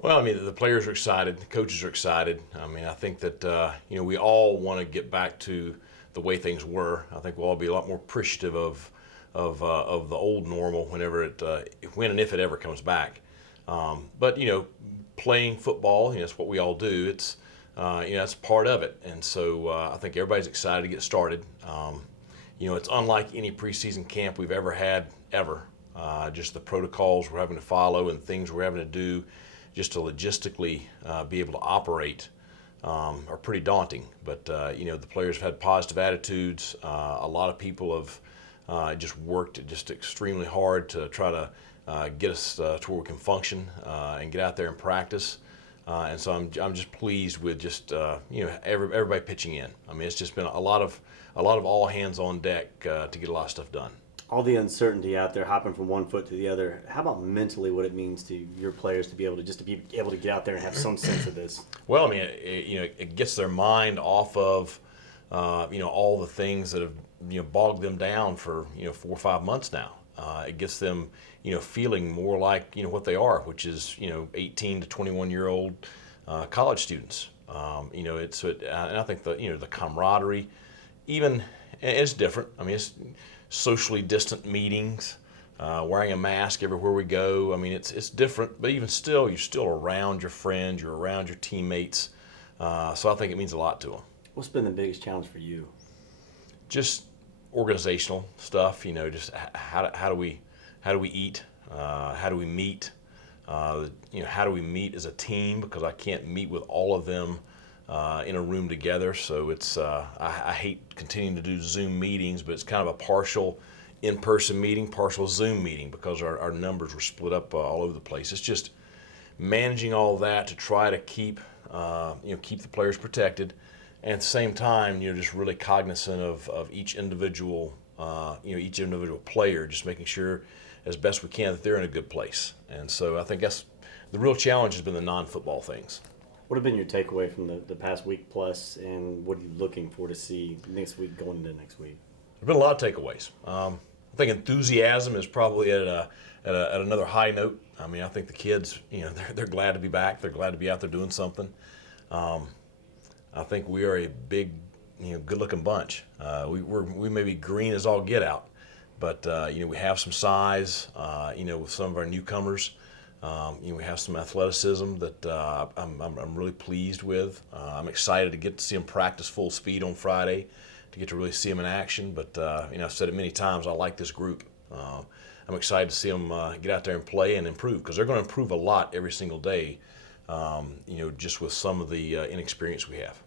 Well, I mean, the players are excited, the coaches are excited. I mean, I think that we all want to get back to the way things were. I think we'll all be a lot more appreciative of the old normal whenever when and if it ever comes back. But playing football, it's what we all do. It's that's part of it, and so I think everybody's excited to get started. It's unlike any preseason camp we've ever had ever. Just the protocols we're having to follow and things we're having to do just to logistically be able to operate are pretty daunting. But the players have had positive attitudes. A lot of people have just worked just extremely hard to try to get us to where we can function and get out there and practice. And so I'm just pleased with just everybody pitching in. I mean, it's just been a lot of all hands on deck to get a lot of stuff done. All the uncertainty out there, hopping from one foot to the other. How about mentally, what it means to your players to be able to get out there and have some sense of this? Well, I mean, it gets their mind off of all the things that have bogged them down for 4 or 5 months now. It gets them feeling more like what they are, which is 18 to 21-year-old college students. And I think the camaraderie, even it's different. I mean, it's socially distant meetings, wearing a mask everywhere we go. I mean, it's different, but even still, you're still around your friends, you're around your teammates. So I think it means a lot to them. What's been the biggest challenge for you? Just organizational stuff. Just how do we eat? How do we meet? How do we meet as a team? Because I can't meet with all of them in a room together. So it's I hate continuing to do Zoom meetings, but it's kind of a partial in-person meeting, partial Zoom meeting because our numbers were split up all over the place. It's just managing all that to try to keep the players protected, and at the same time, just really cognizant of each individual player, just making sure as best we can that they're in a good place. And so I think that's the real challenge has been the non-football things. What have been your takeaway from the past week plus, and what are you looking for to see next week going into next week? There's been a lot of takeaways. I think enthusiasm is probably at another high note. I mean, I think the kids, they're glad to be back. They're glad to be out there doing something. I think we are a big, good-looking bunch. We may be green as all get out, but we have some size. With some of our newcomers. We have some athleticism that I'm really pleased with. I'm excited to get to see them practice full speed on Friday, to get to really see them in action. But I've said it many times. I like this group. I'm excited to see them get out there and play and improve because they're going to improve a lot every single day. Just with some of the inexperience we have.